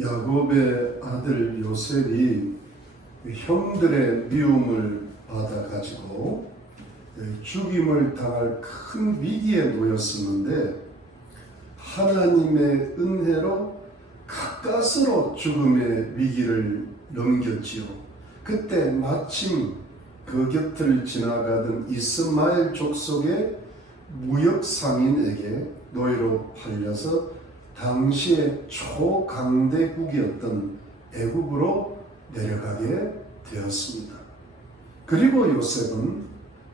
야곱의 아들 요셉이 형들의 미움을 받아가지고 죽임을 당할 큰 위기에 놓였었는데 하나님의 은혜로 가까스로 죽음의 위기를 넘겼지요. 그때 마침 그 곁을 지나가던 이스마엘 족속의 무역 상인에게 노예로 팔려서 당시의 초강대국이었던 애굽으로 내려가게 되었습니다. 그리고 요셉은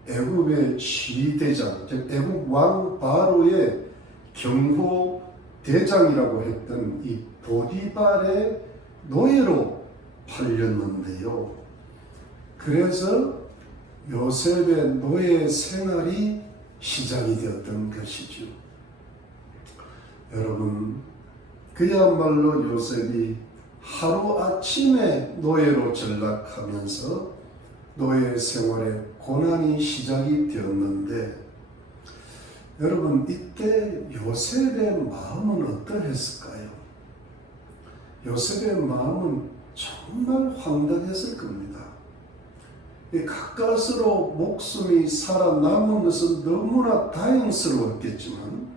애굽의 지휘대장, 즉 애굽 왕 바로의 경호 대장이라고 했던 이 보디발의 노예로 팔렸는데요. 그래서 요셉의 노예 생활이 시작이 되었던 것이죠. 여러분, 그야말로 요셉이 하루아침에 노예로 전락하면서 노예 생활의 고난이 시작이 되었는데, 여러분, 이때 요셉의 마음은 어떠했을까요? 요셉의 마음은 정말 황당했을 겁니다. 가까스로 목숨이 살아남은 것은 너무나 다행스러웠겠지만,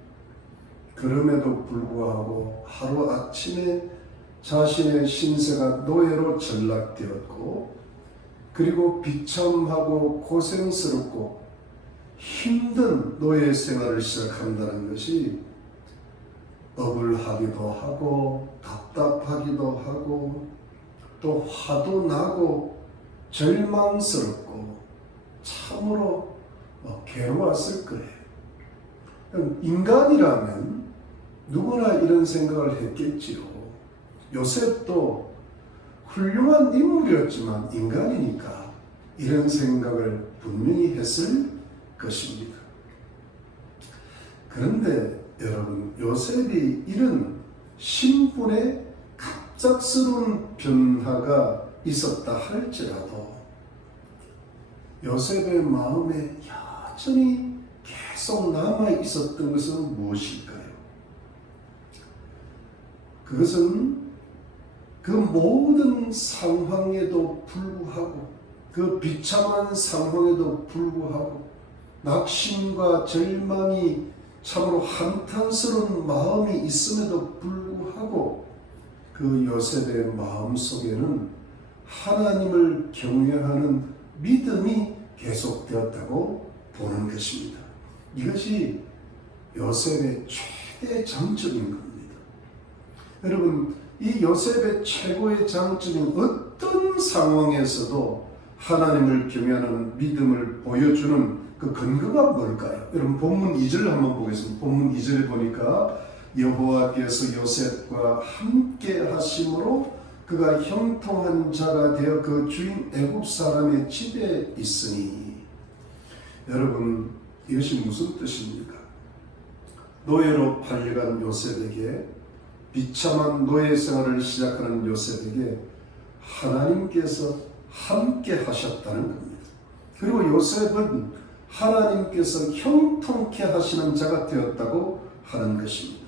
그럼에도 불구하고 하루아침에 자신의 신세가 노예로 전락되었고, 그리고 비참하고 고생스럽고 힘든 노예 생활을 시작한다는 것이 억울하기도 하고 답답하기도 하고 또 화도 나고 절망스럽고 참으로 괴로웠을 거예요. 인간이라면 누구나 이런 생각을 했겠지요. 요셉도 훌륭한 인물이었지만 인간이니까 이런 생각을 분명히 했을 것입니다. 그런데 여러분, 요셉이 이런 신분의 갑작스러운 변화가 있었다 할지라도 요셉의 마음에 여전히 계속 남아 있었던 것은 무엇일까요? 그것은 그 모든 상황에도 불구하고, 그 비참한 상황에도 불구하고, 낙심과 절망이 참으로 한탄스러운 마음이 있음에도 불구하고 그 요셉의 마음 속에는 하나님을 경외하는 믿음이 계속되었다고 보는 것입니다. 이것이 요셉의 최대 장점인 겁니다. 여러분, 이 요셉의 최고의 장점인 어떤 상황에서도 하나님을 경외하는 믿음을 보여주는 그 근거가 뭘까요? 여러분, 본문 2절을 한번 보겠습니다. 본문 2절에 보니까 여호와께서 요셉과 함께 하심으로 그가 형통한 자가 되어 그 주인 애굽 사람의 집에 있으니. 여러분, 이것이 무슨 뜻입니까? 노예로 팔려간 요셉에게, 비참한 노예 생활을 시작하는 요셉에게 하나님께서 함께 하셨다는 겁니다. 그리고 요셉은 하나님께서 형통케 하시는 자가 되었다고 하는 것입니다.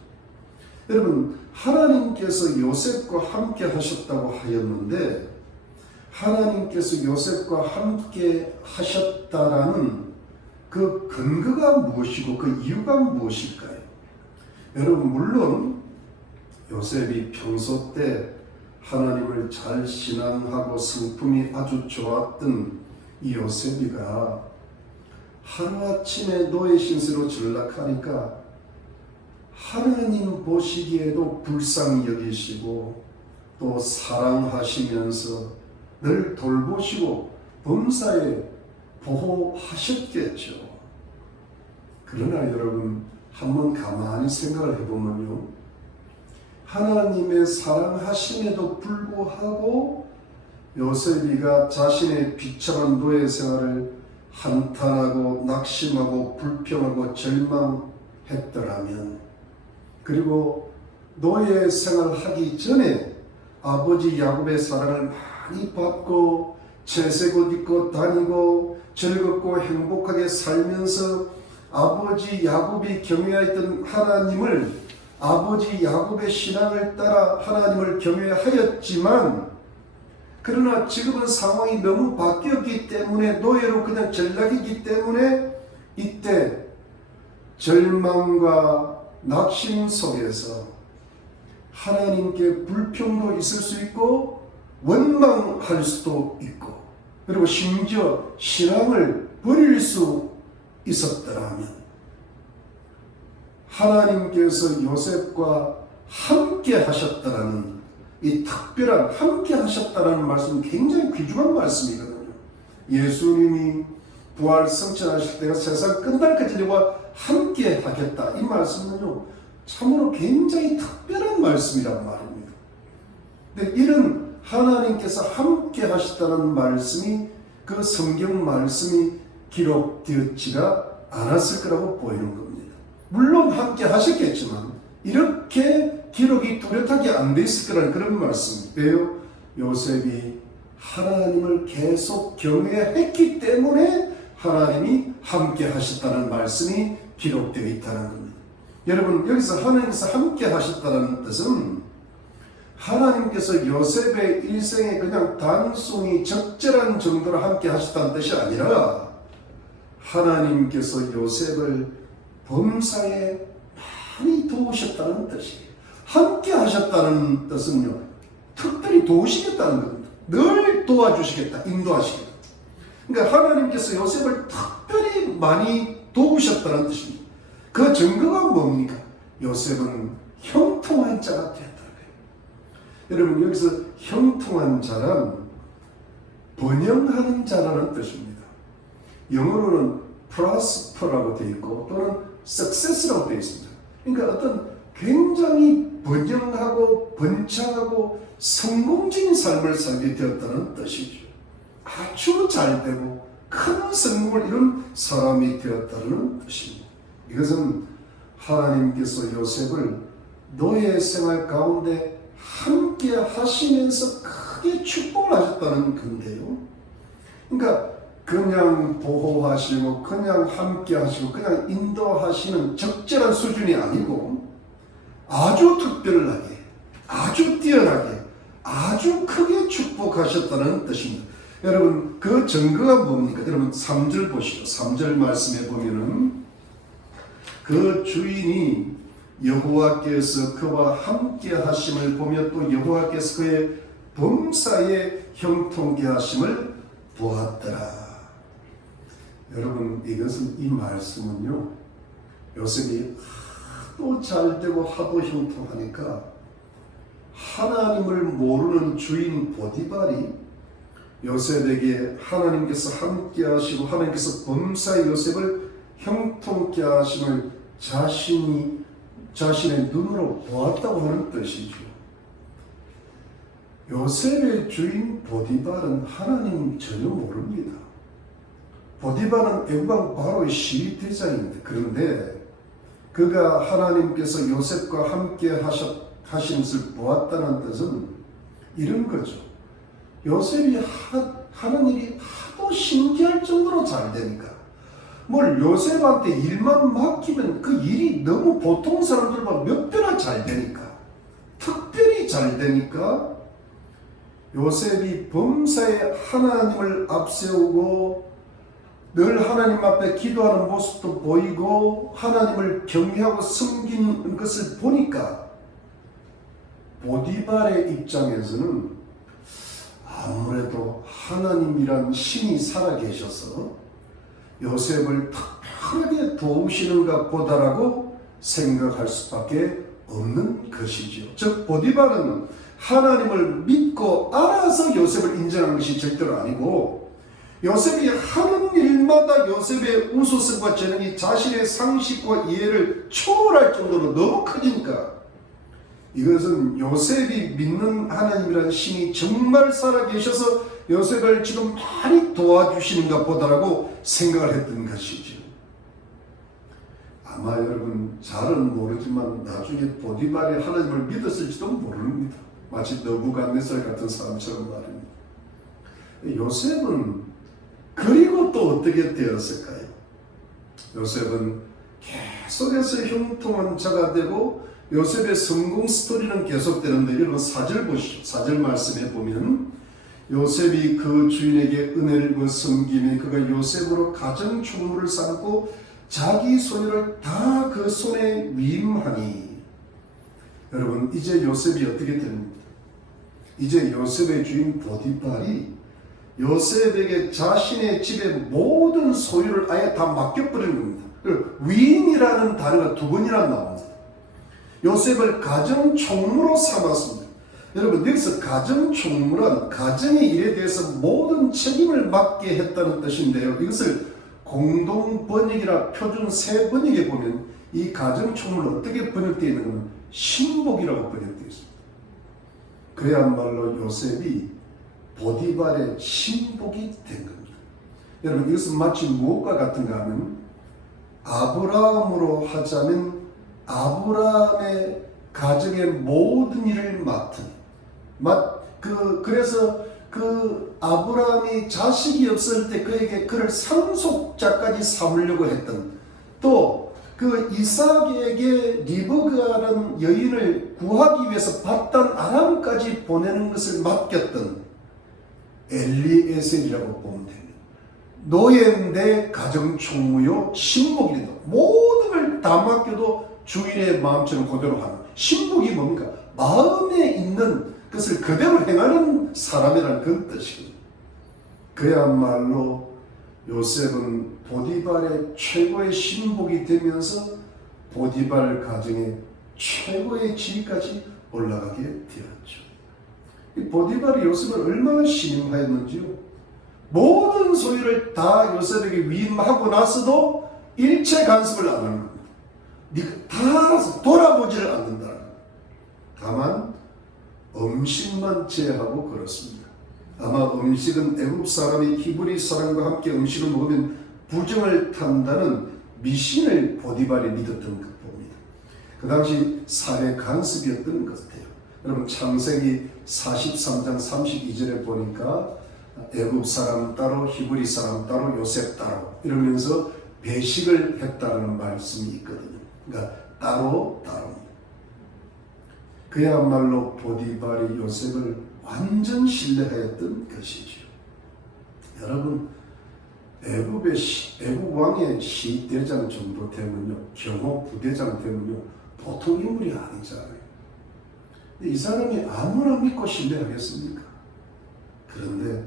여러분, 하나님께서 요셉과 함께 하셨다고 하였는데, 하나님께서 요셉과 함께 하셨다라는 그 근거가 무엇이고 그 이유가 무엇일까요? 여러분, 물론 요셉이 평소 때 하나님을 잘 신앙하고 성품이 아주 좋았던 이 요셉이가 하루아침에 노예 신세로 전락하니까 하나님 보시기에도 불쌍히 여기시고 또 사랑하시면서 늘 돌보시고 범사에 보호하셨겠죠. 그러나 여러분, 한번 가만히 생각을 해보면요, 하나님의 사랑하심에도 불구하고 요셉이가 자신의 비참한 노예 생활을 한탄하고 낙심하고 불평하고 절망했더라면, 그리고 노예 생활하기 전에 아버지 야곱의 사랑을 많이 받고 채색 옷 입고 다니고 즐겁고 행복하게 살면서 아버지 야곱이 경외했던 하나님을 아버지 야곱의 신앙을 따라 하나님을 경외하였지만 그러나 지금은 상황이 너무 바뀌었기 때문에 노예로 그냥 전락이기 때문에 이때 절망과 낙심 속에서 하나님께 불평도 있을 수 있고 원망할 수도 있고 그리고 심지어 신앙을 버릴 수 있었더라면 하나님께서 요셉과 함께 하셨다라는 이 특별한 함께 하셨다라는 말씀은 굉장히 귀중한 말씀이거든요. 예수님이 부활 성천하실 때가 세상 끝날까지 저와 함께 하겠다 이 말씀은요 참으로 굉장히 특별한 말씀이란 말입니다. 근데 이런 하나님께서 함께 하셨다는 말씀이 그 성경 말씀이 기록되었지가 않았을 거라고 보이는 겁니다. 물론 함께 하셨겠지만 이렇게 기록이 뚜렷하게 안 돼 있을 거라는 그런 말씀이에요. 요셉이 하나님을 계속 경외했기 때문에 하나님이 함께 하셨다는 말씀이 기록되어 있다는 겁니다. 여러분 여기서 하나님께서 함께 하셨다는 뜻은 하나님께서 요셉의 일생에 그냥 단순히 적절한 정도로 함께 하셨다는 뜻이 아니라 하나님께서 요셉을 범사에 많이 도우셨다는 뜻이에요. 함께 하셨다는 뜻은요 특별히 도우시겠다는 겁니다. 늘 도와주시겠다, 인도하시겠다. 그러니까 하나님께서 요셉을 특별히 많이 도우셨다는 뜻입니다. 그 증거가 뭡니까? 요셉은 형통한 자가 되었다. 여러분 여기서 형통한 자란 번영하는 자라는 뜻입니다. 영어로는 prosper라고 되어 있고 또는 success라고 되어 있습니다. 그러니까 어떤 굉장히 번영하고 번창하고 성공적인 삶을 살게 되었다는 뜻이죠. 아주 잘되고 큰 성공을 이룬 사람이 되었다는 뜻입니다. 이것은 하나님께서 요셉을 노예 생활 가운데 함께 하시면서 크게 축복을 하셨다는 건데요. 그러니까 그냥 보호하시고 그냥 함께 하시고 그냥 인도하시는 적절한 수준이 아니고 아주 특별하게 아주 뛰어나게 아주 크게 축복하셨다는 뜻입니다. 여러분 그 증거가 뭡니까? 여러분 3절 보시죠. 3절 말씀에 보면은 그 주인이 여호와께서 그와 함께 하심을 보며 또 여호와께서 그의 범사에 형통케 하심을 보았더라. 여러분 이것은 이 말씀은요 요셉이 하도 잘되고 하도 형통하니까 하나님을 모르는 주인 보디발이 요셉에게 하나님께서 함께 하시고 하나님께서 범사의 요셉을 형통케 하심을 자신의 눈으로 보았다고 하는 뜻이죠. 요셉의 주인 보디발은 하나님 전혀 모릅니다. 보디발은 애국왕 바로의 시위대장입니다. 그런데 그가 하나님께서 요셉과 함께 하신 것을 보았다는 뜻은 이런 거죠. 요셉이 하는 일이 하도 신기할 정도로 잘 되니까 뭘 요셉한테 일만 맡기면 그 일이 너무 보통 사람들보다 몇 배나 잘 되니까 특별히 잘 되니까 요셉이 범사에 하나님을 앞세우고 늘 하나님 앞에 기도하는 모습도 보이고 하나님을 경외하고 섬기는 것을 보니까 보디발의 입장에서는 아무래도 하나님이란 신이 살아계셔서 요셉을 특별하게 도우시는가 보다라고 생각할 수밖에 없는 것이죠. 즉 보디발은 하나님을 믿고 알아서 요셉을 인정하는 것이 절대로 아니고 요셉이 하는 일마다 요셉의 우수성과 재능이 자신의 상식과 이해를 초월할 정도로 너무 커지니까 이것은 요셉이 믿는 하나님이라는 신이 정말 살아계셔서 요셉을 지금 많이 도와주시는가 보다라고 생각을 했던 것이죠. 아마 여러분 잘은 모르지만 나중에 보디발이 하나님을 믿었을지도 모릅니다. 마치 느부갓네살 같은 사람처럼 말입니다. 요셉은 그리고 또 어떻게 되었을까요? 요셉은 계속해서 형통한 자가 되고 요셉의 성공 스토리는 계속되는데 여러분 4절 보시죠. 4절 말씀에 보면 요셉이 그 주인에게 은혜를 섬기며 그가 요셉으로 가정 총무를 삼고 자기 소유를 다 그 손에 위임하니. 여러분 이제 요셉이 어떻게 됩니까? 이제 요셉의 주인 보디발이 요셉에게 자신의 집의 모든 소유를 아예 다 맡겨버리는 겁니다. 위임이라는 단어가 2번이나 나옵니다. 요셉을 가정 총무로 삼았습니다. 여러분 여기서 가정 총무란 가정의 일에 대해서 모든 책임을 맡게 했다는 뜻인데요. 이것을 공동 번역이나 표준 새 번역에 보면 이 가정 총무는 어떻게 번역되어 있는가는 신복이라고 번역되어 있습니다. 그야말로 요셉이 보디발의 신복이 된 겁니다. 여러분 이것은 마치 무엇과 같은가 하면 아브라함으로 하자면 아브라함의 가정의 모든 일을 맡은 그래서 그 아브라함이 자식이 없을 때 그를 상속자까지 삼으려고 했던, 또 그 이삭에게 리브가라는 여인을 구하기 위해서 바단 아람까지 보내는 것을 맡겼던 엘리에셀이라고 보면 됩니다. 노예인데 가정총무요 신복이 된다. 모든 걸 다 맡겨도 주인의 마음처럼 그대로 하는. 신복이 뭡니까? 마음에 있는 것을 그대로 행하는 사람이라는 그 뜻이거든요. 그야말로 요셉은 보디발의 최고의 신복이 되면서 보디발 가정의 최고의 지위까지 올라가게 되었죠. 이 보디발이 요셉을 얼마나 신임하였는지요. 모든 소유를 다 요셉에게 위임하고 나서도 일체 간섭을 안 하는 겁니다. 네가 다 알아서 돌아보지를 않는다. 다만 음식만 제하고 그렇습니다. 아마 음식은 애국 사람이 히브리 사람과 함께 음식을 먹으면 부정을 탄다는 미신을 보디발이 믿었던 것 봅니다. 그 당시 사회 간섭이었던 것 같아요. 여러분 창세기 43장 32절에 보니까 애국 사람 따로 히브리 사람 따로 요셉 따로 이러면서 배식을 했다는 말씀이 있거든요. 그러니까 따로 따로입니다. 그야말로 보디발이 요셉을 완전 신뢰하였던 것이죠. 여러분 애국 왕의 시대장 정도 되면요, 경호 부대장 되면요 보통 인물이 아니잖아요. 근데 이 사람이 아무나 믿고 신뢰하겠습니까? 그런데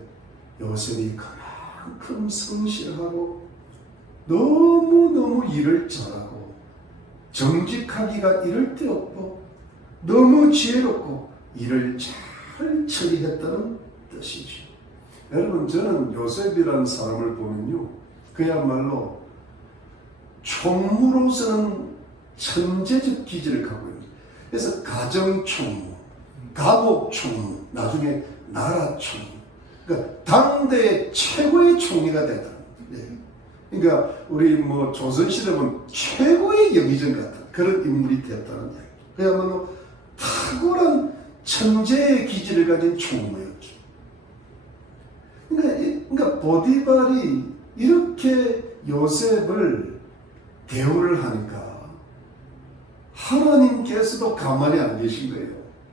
요셉이 그만큼 성실하고 너무너무 일을 잘하고 정직하기가 이를 데 없고 너무 지혜롭고 일을 잘 처리했다는 뜻이죠. 여러분 저는 요셉이라는 사람을 보면요 그야말로 총무로서는 천재적 기질을 갖고 있습니다. 그래서 가정총무, 가목총무, 나중에 나라총무, 그러니까 당대의 최고의 총리가 됐다. 그러니까 우리 뭐 조선시대 보면 최고의 영의정 같은 그런 인물이 되었다는 이야기. 그야말로 탁월한 천재의 기질을 가진 총무였죠. 그러니까 보디발이 이렇게 요셉을 대우를 하니까 하나님께서도 가만히 안 계신 거예요.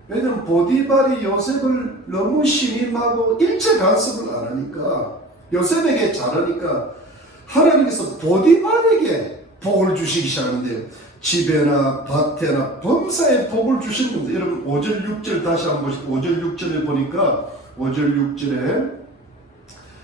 왜냐하면 보디발이 요셉을 너무 신임하고 일체 간섭을 안 하니까 요셉에게 잘하니까 하나님께서 보디발에게 복을 주시기 시작하는데 집에나 밭에나 범사에 복을 주신 겁니다. 여러분 5절 6절 다시 한번 보시죠. 5절 6절에 보니까 5절 6절에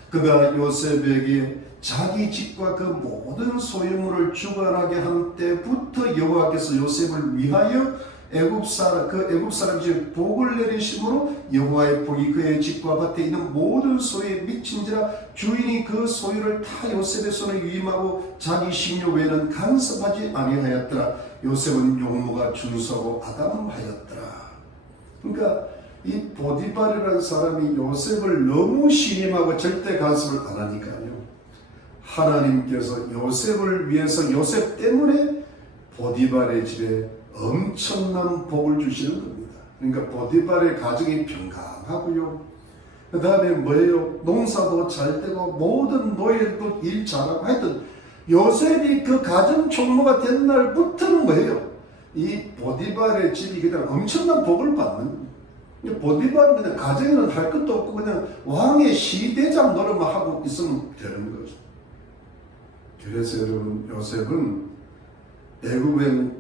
그가 요셉에게 자기 집과 그 모든 소유물을 주관하게 한 때부터 여호와께서 요셉을 위하여 애굽 사람 집에 복을 내리심으로 여호와의 복이 그의 집과 밭에 있는 모든 소유에 미친지라 주인이 그 소유를 다 요셉의 손에 위임하고 자기 식료 외에는 간섭하지 아니하였더라. 요셉은 용모가 준수하고 아담하였더라. 그러니까 이 보디발이라는 사람이 요셉을 너무 신임하고 절대 간섭을 안 하니까요. 하나님께서 요셉을 위해서 요셉 때문에 보디발의 집에 엄청난 복을 주시는 겁니다. 그러니까 보디발의 가정이 평강하고요. 그 다음에 뭐예요? 농사도 잘 되고 모든 노예도 일 잘하고 하여튼 요셉이 그 가정 총무가 된 날부터는 뭐예요? 이 보디발의 집이 그냥 엄청난 복을 받는 거예요. 보디발은 그냥 가정에는 할 것도 없고 그냥 왕의 시대장 노릇만 하고 있으면 되는 거죠. 그래서 여러분, 요셉은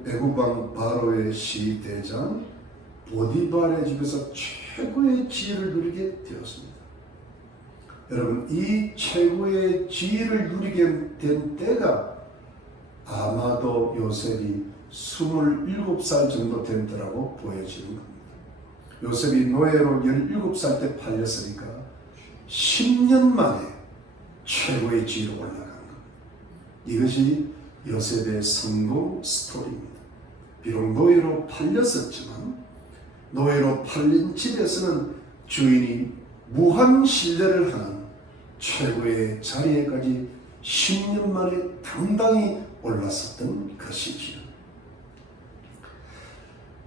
애굽왕 바로의 시대장 보디발의 집에서 최고의 지위를 누리게 되었습니다. 여러분, 이 최고의 지위를 누리게 된 때가 아마도 요셉이 27살 정도 된 때라고 보여지는 겁니다. 요셉이 노예로 17살 때 팔렸으니까 10년 만에 최고의 지위로 올라간 겁니다. 이것이 요셉의 성공 스토리입니다. 비록 노예로 팔렸었지만 노예로 팔린 집에서는 주인이 무한 신뢰를 하는 최고의 자리에까지 10년 만에 당당히 올랐었던 것이지요.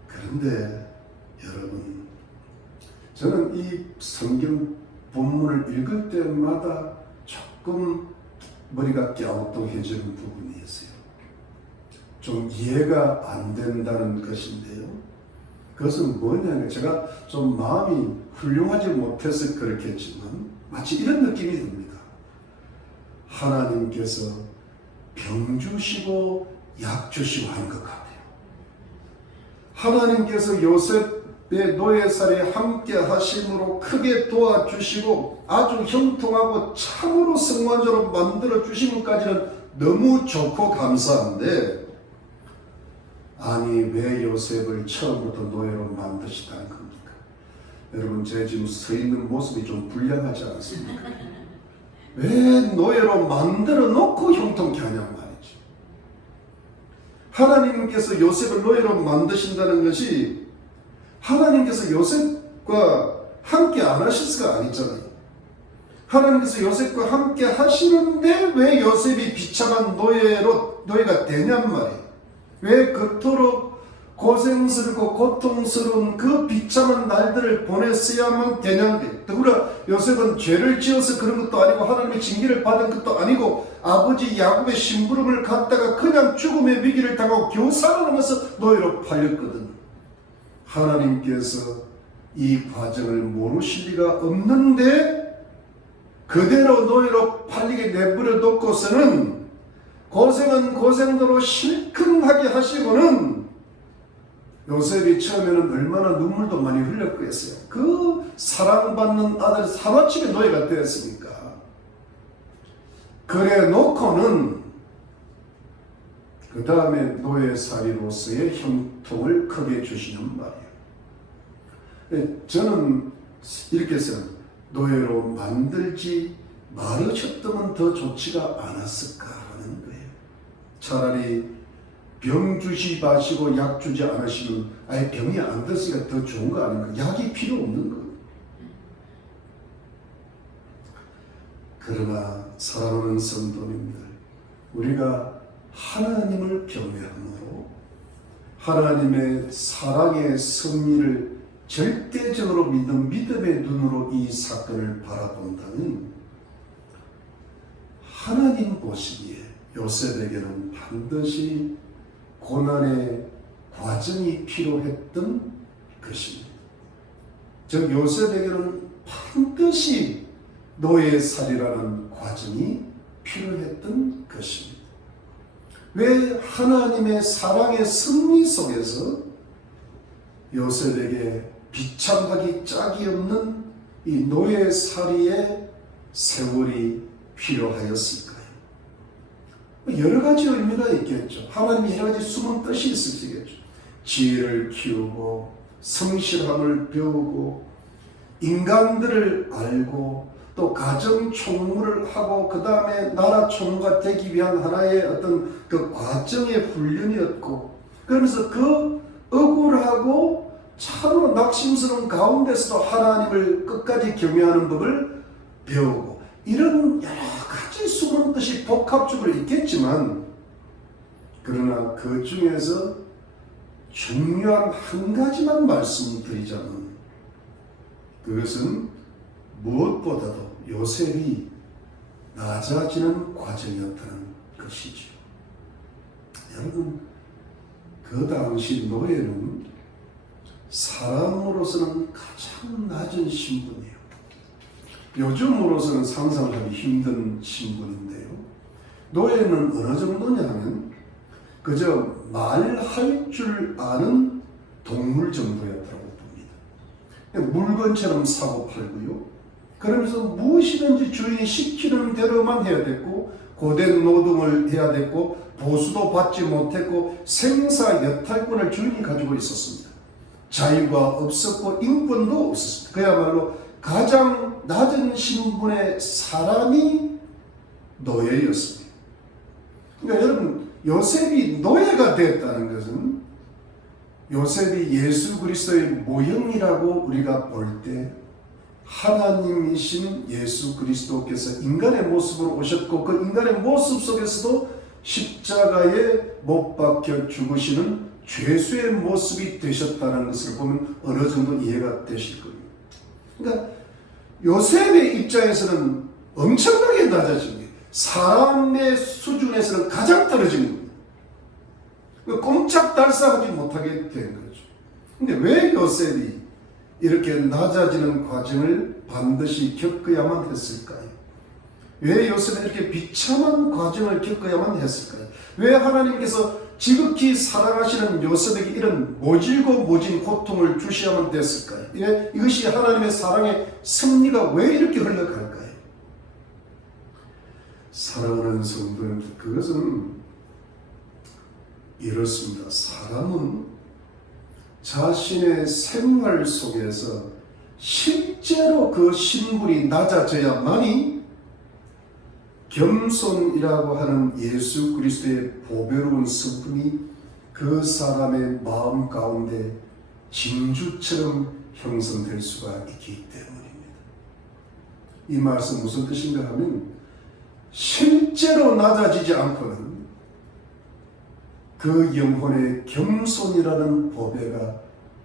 그런데 여러분, 저는 이 성경 본문을 읽을 때마다 조금 머리가 갸우뚱해지는 부분이 있어요. 좀 이해가 안 된다는 것인데요. 그것은 뭐냐면, 제가 좀 마음이 훌륭하지 못해서 그렇겠지만 마치 이런 느낌이 듭니다. 하나님께서 병 주시고 약 주시고 하는 것 같아요. 하나님께서 요셉의 노예살에 함께 하심으로 크게 도와주시고 아주 형통하고 참으로 성화조로 만들어 주심까지는 너무 좋고 감사한데, 아니 왜 요셉을 처음부터 노예로 만드시다는 겁니까? 여러분, 제 지금 서 있는 모습이 좀 불량하지 않습니까? 왜 노예로 만들어 놓고 형통케 하냔 말이죠. 하나님께서 요셉을 노예로 만드신다는 것이 하나님께서 요셉과 함께 안 하실 수가 아니잖아요. 하나님께서 요셉과 함께 하시는데 왜 요셉이 비참한 노예가 되냔 말이에요. 왜 그토록 고생스럽고 고통스러운 그 비참한 날들을 보냈어야만 되냐는데, 더구나 요셉은 죄를 지어서 그런 것도 아니고 하나님의 징계를 받은 것도 아니고 아버지 야곱의 심부름을 갖다가 그냥 죽음의 위기를 당하고 겨우 살아남아서 노예로 팔렸거든. 하나님께서 이 과정을 모르실 리가 없는데 그대로 노예로 팔리게 내버려 놓고서는 고생은 고생대로 실컷하게 하시고는, 요셉이 처음에는 얼마나 눈물도 많이 흘렸겠어요. 그 사랑받는 아들 사로잡힌 노예가 되었으니까. 그래 놓고는 그 다음에 노예살이로서의 형통을 크게 주시는 말이에요. 저는 이렇게 해서 노예로 만들지 말으셨다면 더 좋지가 않았을까 하는 거예요. 차라리 병 주시 마시고 약 주지 않으시면 아예 병이 안 됐으니까 더 좋은 거 아닌가? 약이 필요 없는 거. 그러나 사랑하는 성도님들, 우리가 하나님을 경외함으로 하나님의 사랑의 섭리를 절대적으로 믿는 믿음의 눈으로 이 사건을 바라본다면, 하나님 보시기에 요셉에게는 반드시 고난의 과정이 필요했던 것입니다. 즉 요셉에게는 반드시 노예살이라는 과정이 필요했던 것입니다. 왜 하나님의 사랑의 승리 속에서 요셉에게 비참하기 짝이 없는 이 노예살이의 세월이 필요하였을까요? 여러 가지 의미가 있겠죠. 하나님이 여러 가지 숨은 뜻이 있으시겠죠. 지혜를 키우고 성실함을 배우고 인간들을 알고 또 가정 총무를 하고 그 다음에 나라 총무가 되기 위한 하나의 어떤 그 과정의 훈련이었고, 그러면서 그 억울하고 참으로 낙심스러운 가운데서도 하나님을 끝까지 경외하는 법을 배우고, 이런 여러 가지 숨은 뜻이 복합적으로 있겠지만, 그러나 그 중에서 중요한 한 가지만 말씀드리자면, 그것은 무엇보다도 요셉이 낮아지는 과정이었다는 것이죠. 여러분, 그 당시 노예는 사람으로서는 가장 낮은 신분이에요. 요즘으로서는 상상하기 힘든 신분인데요. 노예는 어느 정도냐 하면 그저 말할 줄 아는 동물 정도였다고 봅니다. 물건처럼 사고 팔고요. 그러면서 무엇이든지 주인이 시키는 대로만 해야 됐고, 고된 노동을 해야 됐고, 보수도 받지 못했고, 생사 여탈권을 주인이 가지고 있었습니다. 자유가 없었고 인권도 없었습니다. 그야말로 가장 낮은 신분의 사람이 노예였습니다. 그러니까 여러분, 요셉이 노예가 됐다는 것은 요셉이 예수 그리스도의 모형이라고 우리가 볼 때 하나님이신 예수 그리스도께서 인간의 모습으로 오셨고 그 인간의 모습 속에서도 십자가에 못 박혀 죽으시는 죄수의 모습이 되셨다는 것을 보면 어느 정도 이해가 되실 겁니다. 그러니까 요셉의 입장에서는 엄청나게 낮아진 거예요. 사람의 수준에서는 가장 떨어진 겁니다. 꼼짝달싹하지 못하게 된 거죠. 근데 왜 요셉이 이렇게 낮아지는 과정을 반드시 겪어야만 했을까요? 왜 요셉은 이렇게 비참한 과정을 겪어야만 했을까요? 왜 하나님께서 지극히 사랑하시는 요셉에게 이런 모질고 모진 고통을 주셔야만 됐을까요? 이것이 하나님의 사랑의 섭리가 왜 이렇게 흘러갈까요? 사랑하는 성도님들, 그것은 이렇습니다. 사람은 자신의 생활 속에서 실제로 그 신분이 낮아져야만이 겸손이라고 하는 예수 그리스도의 보배로운 성품이 그 사람의 마음 가운데 진주처럼 형성될 수가 있기 때문입니다. 이 말씀 무슨 뜻인가 하면 실제로 낮아지지 않고는 그 영혼의 겸손이라는 보배가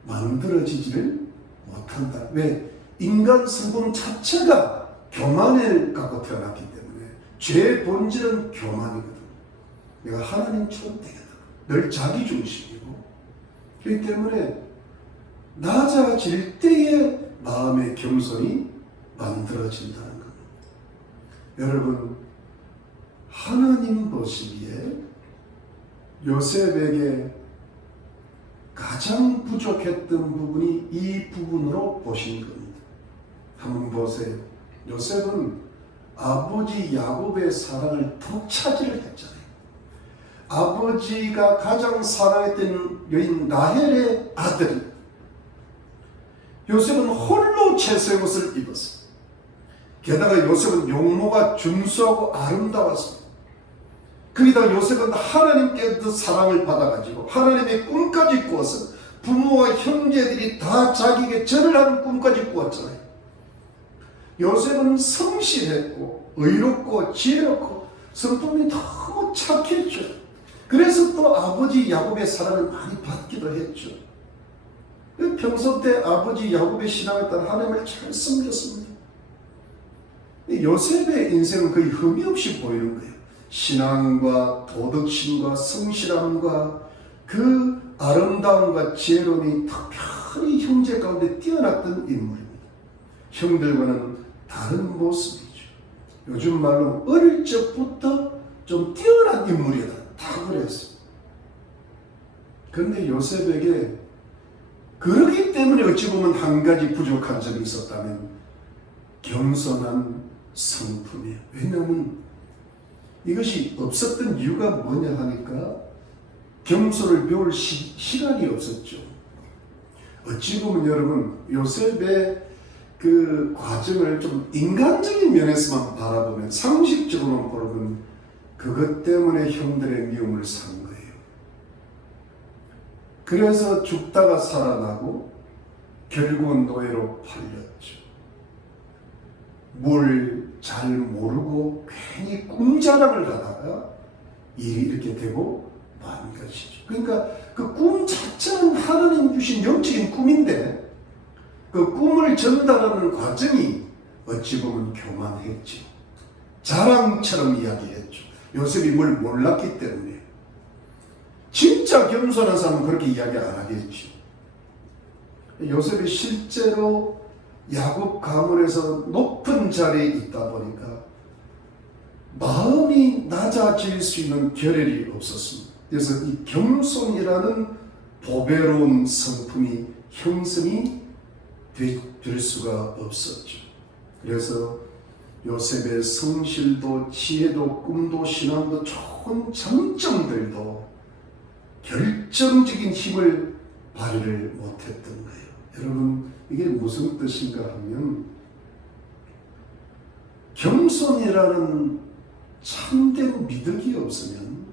만들어지지를 못한다. 왜? 인간 성품 자체가 교만을 갖고 태어났기 때문에. 죄의 본질은 교만이거든. 내가 하나님처럼 되겠다. 늘 자기 중심이고. 그렇기 때문에 낮아질 때에 마음의 겸손이 만들어진다는 겁니다. 여러분, 하나님 보시기에 요셉에게 가장 부족했던 부분이 이 부분으로 보신 겁니다. 한번 보세요. 요셉은 아버지 야곱의 사랑을 더 차지를 했잖아요. 아버지가 가장 사랑했던 여인 라헬의 아들이 요셉은 홀로 채소의 옷을 입었어요. 게다가 요셉은 용모가 준수하고 아름다웠습니다. 거기다가 요셉은 하나님께서 사랑을 받아가지고 하나님의 꿈까지 꾸어서 부모와 형제들이 다 자기에게 절을 하는 꿈까지 꾸었잖아요. 요셉은 성실했고 의롭고 지혜롭고 성품이 너무 착했죠. 그래서 또 아버지 야곱의 사랑을 많이 받기도 했죠. 평소 때 아버지 야곱의 신앙에 따라 하나님을 잘 섬겼습니다. 요셉의 인생은 거의 흠이 없이 보이는 거예요. 신앙과 도덕심과 성실함과 그 아름다움과 지혜로움이 특별히 형제 가운데 뛰어났던 인물입니다. 형들과는 다른 모습이죠. 요즘 말로 어릴 적부터 좀 뛰어난 인물이다. 다 그랬어요. 그런데 요셉에게 그러기 때문에 어찌 보면 한 가지 부족한 점이 있었다면 겸손한 성품이에요. 왜냐하면 이것이 없었던 이유가 뭐냐 하니까 겸손을 배울 시간이 없었죠. 어찌 보면 여러분 요셉의 그 과정을 좀 인간적인 면에서만 바라보면 상식적으로만 보면 그것 때문에 형들의 미움을 산 거예요. 그래서 죽다가 살아나고 결국은 노예로 팔렸죠. 뭘 잘 모르고 괜히 꿈자랑을 하다가 일이 이렇게 되고 만 것이죠. 그러니까 그 꿈 자체는 하나님 주신 영적인 꿈인데 그 꿈을 전달하는 과정이 어찌 보면 교만했죠. 자랑처럼 이야기했죠. 요셉이 뭘 몰랐기 때문에. 진짜 진짜 겸손한 사람은 그렇게 이야기 안 하겠죠. 요셉이 실제로 야곱 가문에서 높은 자리에 있다 보니까 마음이 낮아질 수 있는 겨를이 없었습니다. 그래서 이 겸손이라는 보배로운 성품이 형성이 될 수가 없었죠. 그래서 요셉의 성실도 지혜도 꿈도 신앙도 좋은 장점들도 결정적인 힘을 발휘를 못했던 거예요. 여러분, 이게 무슨 뜻인가 하면 겸손이라는 참된 미덕이 없으면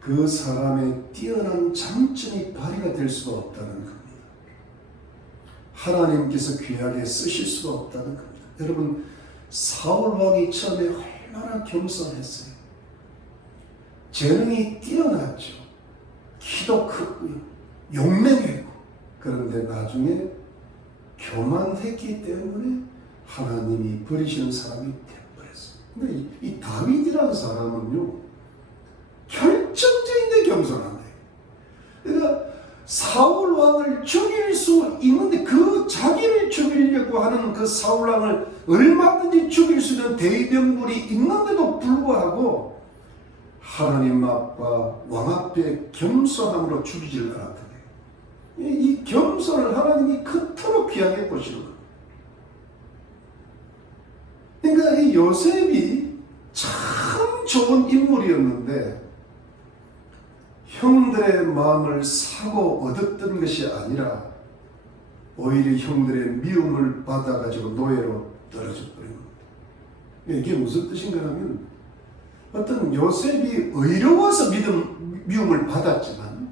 그 사람의 뛰어난 장점이 발휘가 될 수가 없다는 겁니다. 하나님께서 귀하게 쓰실 수가 없다는 겁니다. 여러분, 사울 왕이 처음에 얼마나 겸손했어요. 재능이 뛰어났죠. 키도 크고요. 용맹했고. 그런데 나중에 교만했기 때문에 하나님이 버리시는 사람이 되어버렸어요. 근데 이 다윗이라는 사람은요, 결정적인데 겸손한 거예요. 그러니까 사울 왕을 죽일 수 있는데 그 자기를 죽이려고 하는 그 사울 왕을 얼마든지 죽일 수 있는 대의병불이 있는데도 불구하고 하나님 앞과 왕 앞에 겸손함으로 죽이질 않았다. 이 겸손을 하나님이 그토록 귀하게 보시는 거예요. 그러니까 이 요셉이 참 좋은 인물이었는데 형들의 마음을 사고 얻었던 것이 아니라 오히려 형들의 미움을 받아가지고 노예로 떨어져 버린 겁니다. 이게 무슨 뜻인가 하면 어떤 요셉이 의로워서 미움을 받았지만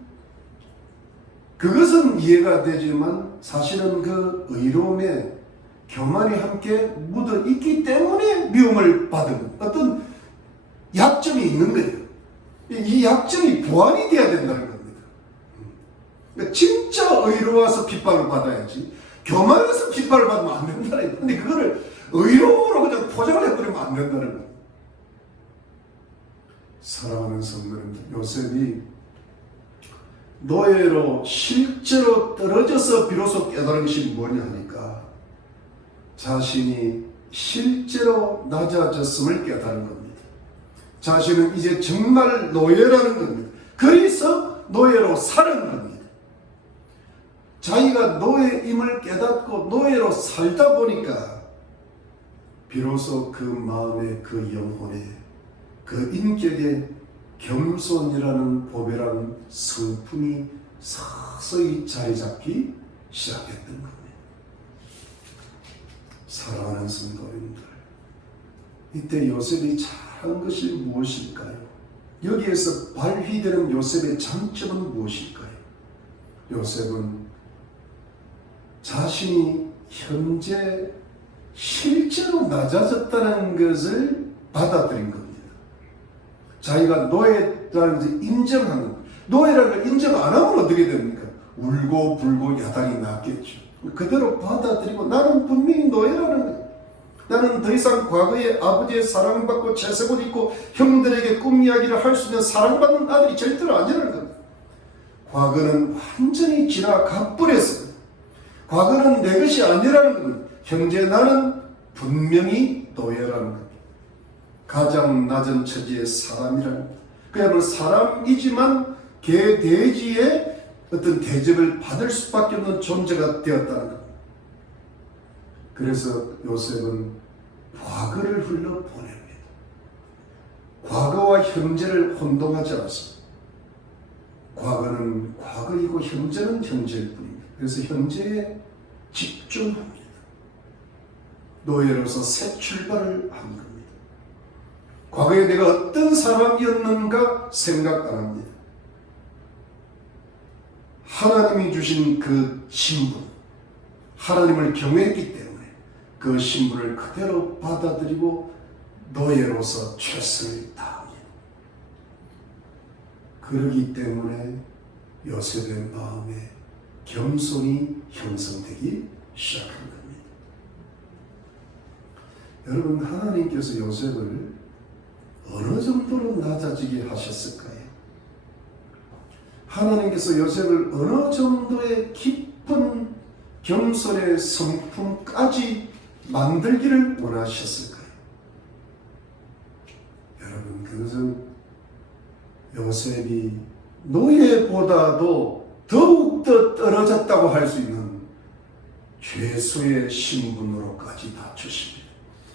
그것은 이해가 되지만 사실은 그 의로움에 교만이 함께 묻어 있기 때문에 미움을 받은 어떤 약점이 있는 거예요. 이 약점이 보완이 돼야 된다는 겁니다. 그러니까 진짜 의로워서 핍박을 받아야지 교만해서 핍박을 받으면 안 된다는 거예요. 근데 그거를 의로움으로 그냥 포장을 해버리면 안 된다는 거예요. 사랑하는 성도님들, 요셉이 노예로 실제로 떨어져서 비로소 깨달은 것이 뭐냐 하니까 자신이 실제로 낮아졌음을 깨달은 겁니다. 자신은 이제 정말 노예라는 겁니다. 그래서 노예로 사는 겁니다. 자기가 노예임을 깨닫고 노예로 살다 보니까 비로소 그 마음에, 그 영혼에, 그 인격에 겸손이라는 보배라는 성품이 서서히 자리 잡기 시작했던 겁니다. 사랑하는 성도님들, 이때 요셉이 잘한 것이 무엇일까요? 여기에서 발휘되는 요셉의 장점은 무엇일까요? 요셉은 자신이 현재 실제로 낮아졌다는 것을 받아들인 겁니다. 자기가 노예라는 것을 인정하는 거예요. 노예라는 걸 인정 안 하면 어떻게 됩니까? 울고 불고 야단이 났겠죠. 그대로 받아들이고 나는 분명히 노예라는 거예요. 나는 더 이상 과거에 아버지의 사랑받고 채색옷 입고 형들에게 꿈 이야기를 할 수 있는 사랑받는 아들이 절대로 아니라는 겁니다. 과거는 완전히 지나가버렸어요. 과거는 내 것이 아니라는 겁니다. 현재 나는 분명히 노예라는 겁니다. 가장 낮은 처지의 사람이라는 겁니다. 그야말로 사람이지만 개, 돼지의 어떤 대접을 받을 수밖에 없는 존재가 되었다는 겁니다. 그래서 요셉은 과거를 흘러보냅니다. 과거와 현재를 혼동하지 않습니다. 과거는 과거이고 현재는 현재일 뿐입니다. 그래서 현재에 집중합니다. 노예로서 새 출발을 한 겁니다. 과거에 내가 어떤 사람이었는가 생각 안 합니다. 하나님이 주신 그 신분, 하나님을 경외했기 때문에 그 신분을 그대로 받아들이고 노예로서 최선을 다합니다. 그러기 때문에 요셉의 마음에 겸손이 형성되기 시작한 겁니다. 여러분, 하나님께서 요셉을 어느 정도로 낮아지게 하셨을까요? 하나님께서 요셉을 어느 정도의 깊은 겸손의 성품까지 만들기를 원하셨을까요? 여러분, 그것은 요셉이 노예보다도 더욱더 떨어졌다고 할 수 있는 죄수의 신분으로까지 낮추십니다.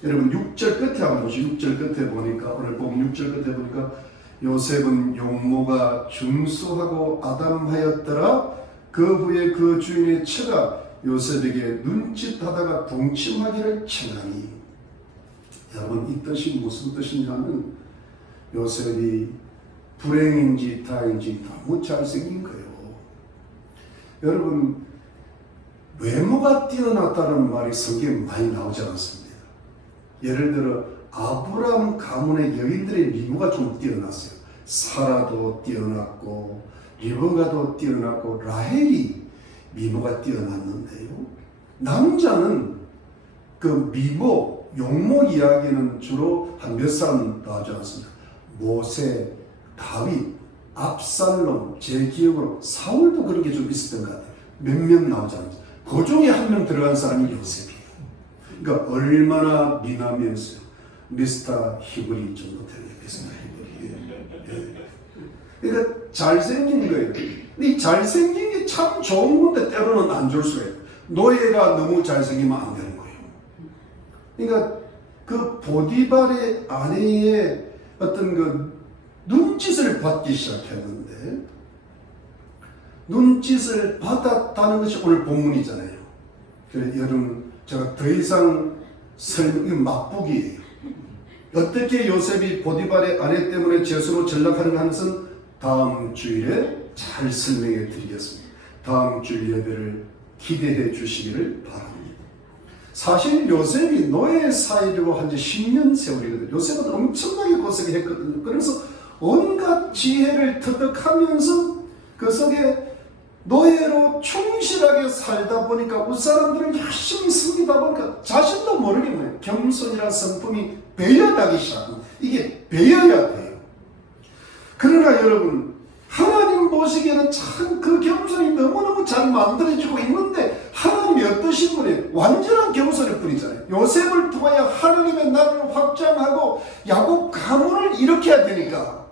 여러분 6절 끝에 한번 보시죠. 6절 끝에 보니까, 오늘 보면 6절 끝에 보니까 요셉은 용모가 준수하고 아담하였더라. 그 후에 그 주인의 처가 요셉에게 눈짓하다가 동침하기를 청하니. 여러분 이 뜻이 무슨 뜻이냐면 요셉이 불행인지 다행인지 너무 잘생긴 거예요. 여러분 외모가 뛰어났다는 말이 성경에 많이 나오지 않습니다. 예를 들어 아브라함 가문의 여인들의 미모가 좀 뛰어났어요. 사라도 뛰어났고 리브가도 뛰어났고 라헬이 미모가 뛰어났는데요. 남자는 그 미모, 용모 이야기는 주로 한 몇 사람 나오지 않습니다. 모세, 다윗, 압살롬, 제 기억으로 사울도 그런 게 좀 있었던 것 같아요. 몇 명 나오지 않습니다. 그 중에 한 명 들어간 사람이 요셉이에요. 그러니까 얼마나 미남이었어요. 미스터 히브리 정도 되네요. 미스터 히브리. 그러니까 잘생긴 거예요. 근데 이 잘생긴 게 참 좋은 건데 때로는 안 좋을 수가 있어요. 노예가 너무 잘생기면 안 되는 거예요. 그러니까 그 보디발의 아내의 어떤 그 눈짓을 받기 시작했는데, 눈짓을 받았다는 것이 오늘 본문이잖아요. 그래서 여러분 제가 더 이상 이건 맛보기예요. 어떻게 요셉이 보디발의 아내 때문에 죄수로 전락하는 것은 다음 주일에 잘 설명해 드리겠습니다. 다음 주 예배를 기대해 주시기를 바랍니다. 사실 요셉이 노예 사이로 한 지 10년 세월이거든요. 요셉은 엄청나게 고생했거든요. 그래서 온갖 지혜를 터득하면서 그 속에 노예로 충실하게 살다 보니까 우리 사람들은 열심히 섬기다 보니까 자신도 모르게 뭐예요. 겸손이라는 성품이 배어나기 시작합니다. 이게 배어야 돼요. 그러나 여러분 하나님 보시기에는 참 그 겸손이 너무너무 잘 만들어지고 있는데 하나님이 어떠신 분이에요? 완전한 겸손일 뿐이잖아요. 요셉을 통하여 하나님의 나라를 확장하고 야곱 가문을 일으켜야 되니까,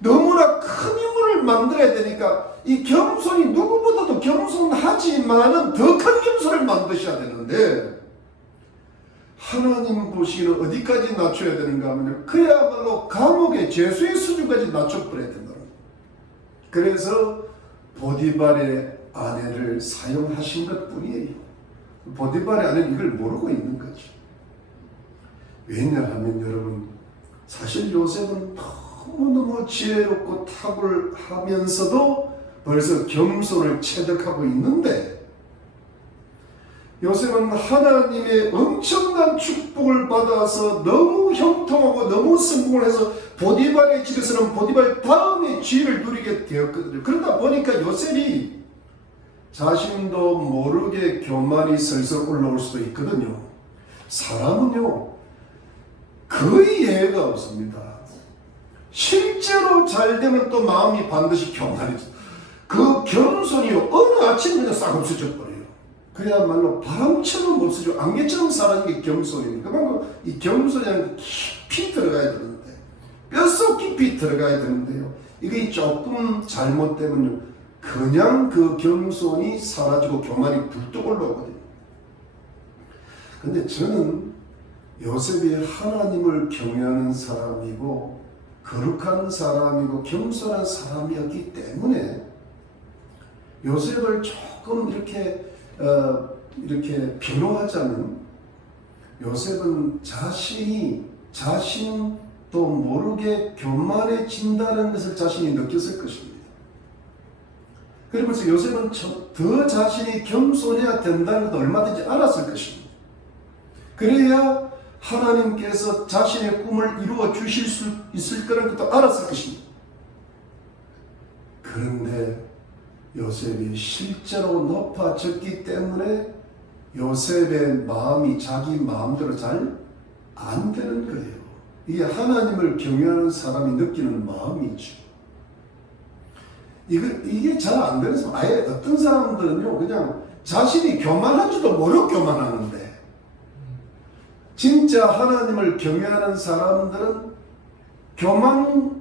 너무나 큰 인물을 만들어야 되니까 이 겸손이 누구보다도 겸손하지만은 더 큰 겸손을 만드셔야 되는데, 하나님 보시기는 어디까지 낮춰야 되는가 하면 그야말로 감옥의 죄수의 수준까지 낮춰버려야 된다. 그래서 보디발의 아내를 사용하신 것 뿐이에요. 보디발의 아내는 이걸 모르고 있는 거죠. 왜냐하면 여러분 사실 요셉은 너무너무 지혜롭고 탁월하면서도 벌써 겸손을 체득하고 있는데, 요셉은 하나님의 엄청난 축복을 받아서 너무 형통하고 너무 성공을 해서 보디발의 집에서는 보디발 다음에 지위를 누리게 되었거든요. 그러다 보니까 요셉이 자신도 모르게 교만이 슬슬 올라올 수도 있거든요. 사람은요 거의 예외가 없습니다. 실제로 잘 되면 또 마음이 반드시 교만해져. 그 겸손이 어느 아침에 그냥 싹 없어져 버려요. 그야말로 바람처럼 없어지고 안개처럼 사라진 게 겸손입니다. 그만큼 이 겸손이라는 게 깊이 들어가야 되는데, 뼛속 깊이 들어가야 되는데요. 이게 조금 잘못되면요, 그냥 그 겸손이 사라지고 교만이 불뚝 올라오거든요. 근데 저는 요셉이 하나님을 경외하는 사람이고 거룩한 사람이고 겸손한 사람이었기 때문에 요셉을 조금 이렇게 변호하자면, 요셉은 자신도 모르게 교만해진다는 것을 자신이 느꼈을 것입니다. 그러면서 요셉은 더 자신이 겸손해야 된다는 것도 얼마든지 알았을 것입니다. 그래야 하나님께서 자신의 꿈을 이루어 주실 수 있을 거라는 것도 알았을 것입니다. 그런데 요셉이 실제로 높아졌기 때문에 요셉의 마음이 자기 마음대로 잘 안 되는 거예요. 이게 하나님을 경외하는 사람이 느끼는 마음이죠. 이게 잘 안 되는 사람, 아예 어떤 사람들은요, 그냥 자신이 교만한 줄도 모르고 교만하는데, 진짜 하나님을 경외하는 사람들은 교만한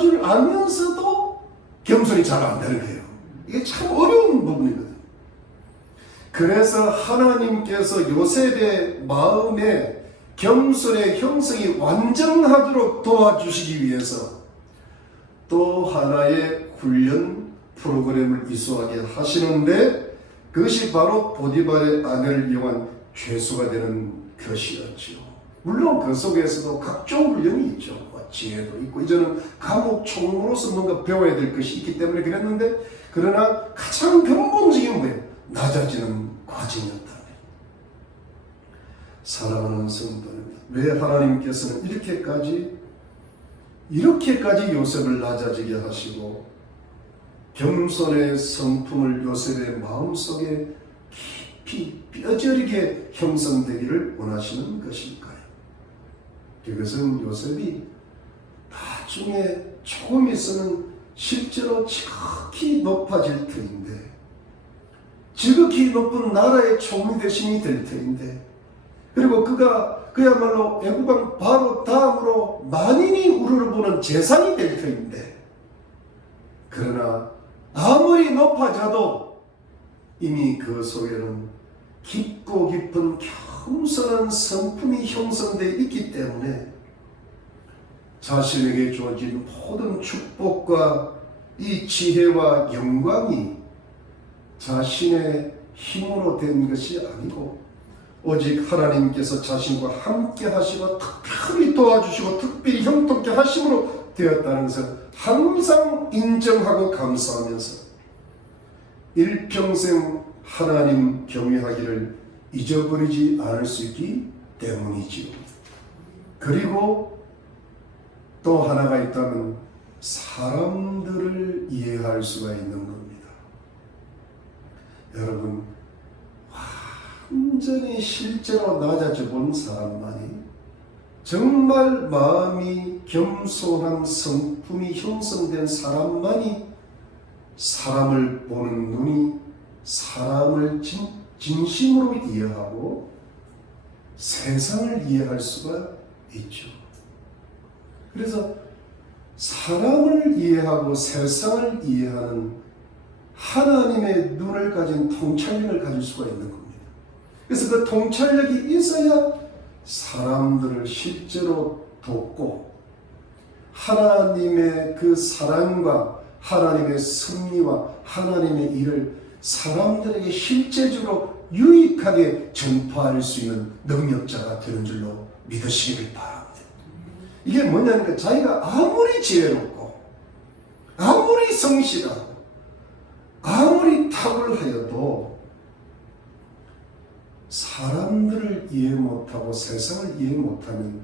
줄 알면서도 겸손이 잘 안 되는 거예요. 이게 참 어려운 부분이거든요. 그래서 하나님께서 요셉의 마음에 겸손의 형성이 완전하도록 도와주시기 위해서 또 하나의 훈련 프로그램을 이수하게 하시는데, 그것이 바로 보디발의 아내를 이용한 죄수가 되는 것이었죠. 물론 그 속에서도 각종 훈련이 있죠. 지혜도 있고, 이제는 감옥 총무로서 뭔가 배워야 될 것이 있기 때문에 그랬는데, 그러나 가장 근본적인 뭐예요? 낮아지는 과정이었다. 사랑하는 성도입니다. 왜 하나님께서는 이렇게까지 요셉을 낮아지게 하시고 겸손의 성품을 요셉의 마음속에 깊이 뼈저리게 형성되기를 원하시는 것일까요? 그것은 요셉이 나중에 조금 있으면 실제로 지극히 높아질 터인데, 지극히 높은 나라의 총리 대신이 될 터인데, 그리고 그가 그야말로 애국왕 바로 다음으로 만인이 우러러보는 재상이 될 터인데, 그러나 아무리 높아져도 이미 그 속에는 깊고 깊은 겸손한 성품이 형성되어 있기 때문에 자신에게 주어진 모든 축복과 이 지혜와 영광이 자신의 힘으로 된 것이 아니고 오직 하나님께서 자신과 함께 하시고 특별히 도와주시고 특별히 형통케 하심으로 되었다는 것을 항상 인정하고 감사하면서 일평생 하나님 경외하기를 잊어버리지 않을 수 있기 때문이지요. 그리고 또 하나가 있다면 사람들을 이해할 수가 있는 겁니다. 여러분, 완전히 실제로 낮아져 본 사람만이, 정말 마음이 겸손한 성품이 형성된 사람만이 사람을 보는 눈이 사람을 진심으로 이해하고 세상을 이해할 수가 있죠. 그래서 사람을 이해하고 세상을 이해하는 하나님의 눈을 가진 통찰력을 가질 수가 있는 겁니다. 그래서 그 통찰력이 있어야 사람들을 실제로 돕고 하나님의 그 사랑과 하나님의 승리와 하나님의 일을 사람들에게 실제적으로 유익하게 전파할 수 있는 능력자가 되는 줄로 믿으시길 바랍니다. 이게 뭐냐니까 자기가 아무리 지혜롭고 아무리 성실하고 아무리 탁월하여도 사람들을 이해 못하고 세상을 이해 못하면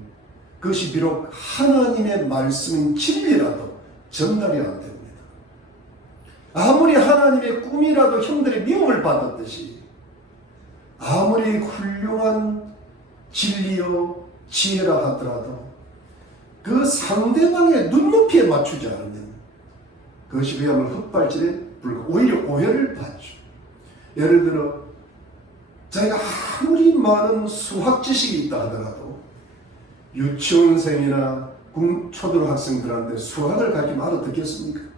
그것이 비록 하나님의 말씀인 진리라도 전달이 안 됩니다. 아무리 하나님의 꿈이라도 형들의 미움을 받았듯이 아무리 훌륭한 진리요 지혜라 하더라도 그 상대방의 눈높이에 맞추지 않으면 그것이 그야말로 헛발질에 불과하고 오히려 오해를 받죠. 예를 들어 자기가 아무리 많은 수학 지식이 있다 하더라도 유치원생이나 초등학생들한테 수학을 가르치면 알아듣겠습니까?